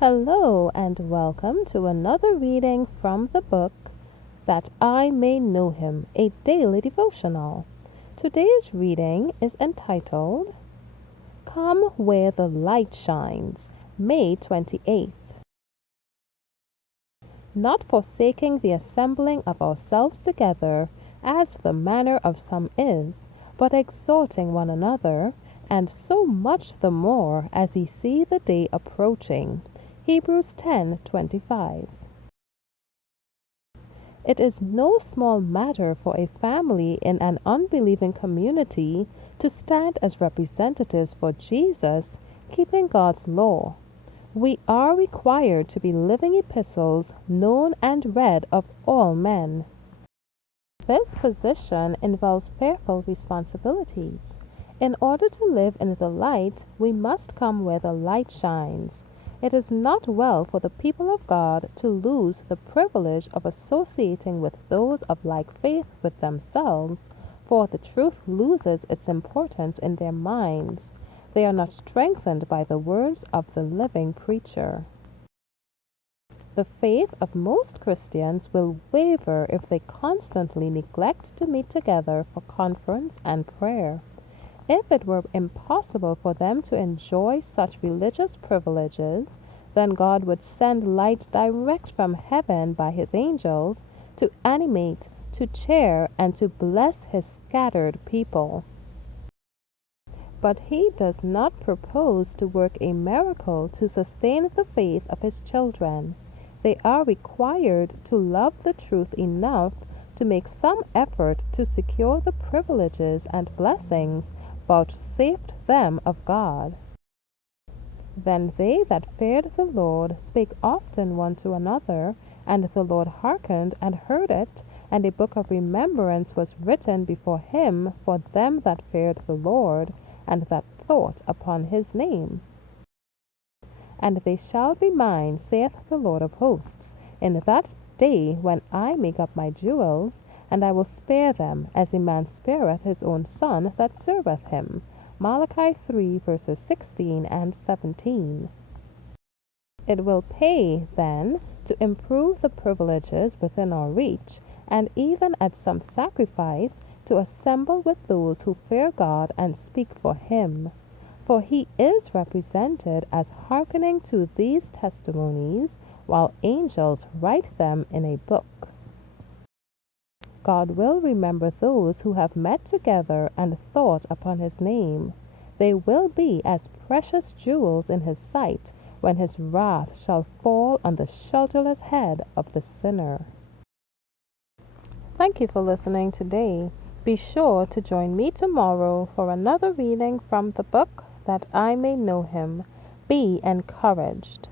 Hello and welcome to another reading from the book That I May Know Him, a daily devotional. Today's reading is entitled Come Where the Light Shines, May 28th. Not forsaking the assembling of ourselves together, as the manner of some is, but exhorting one another, and so much the more as ye see the day approaching. Hebrews 10:25. It is no small matter for a family in an unbelieving community to stand as representatives for Jesus, keeping God's law. We are required to be living epistles known and read of all men. This position involves fearful responsibilities. In order to live in the light, we must come where the light shines. It is not well for the people of God to lose the privilege of associating with those of like faith with themselves, for the truth loses its importance in their minds. They are not strengthened by the words of the living preacher. The faith of most Christians will waver if they constantly neglect to meet together for conference and prayer. If it were impossible for them to enjoy such religious privileges, then God would send light direct from heaven by his angels to animate, to cheer, and to bless his scattered people. But he does not propose to work a miracle to sustain the faith of his children. They are required to love the truth enough to make some effort to secure the privileges and blessings vouchsafed them of God. Then they that feared the Lord spake often one to another, and the Lord hearkened and heard it, and a book of remembrance was written before him for them that feared the Lord, and that thought upon his name. And they shall be mine, saith the Lord of hosts, in that day when I make up my jewels, and I will spare them, as a man spareth his own son that serveth him. Malachi 3 verses 16 and 17. It will pay, then, to improve the privileges within our reach, and even at some sacrifice, to assemble with those who fear God and speak for him. For he is represented as hearkening to these testimonies, while angels write them in a book. God will remember those who have met together and thought upon his name. They will be as precious jewels in his sight when his wrath shall fall on the shelterless head of the sinner. Thank you for listening today. Be sure to join me tomorrow for another reading from the book That I May Know Him. Be encouraged.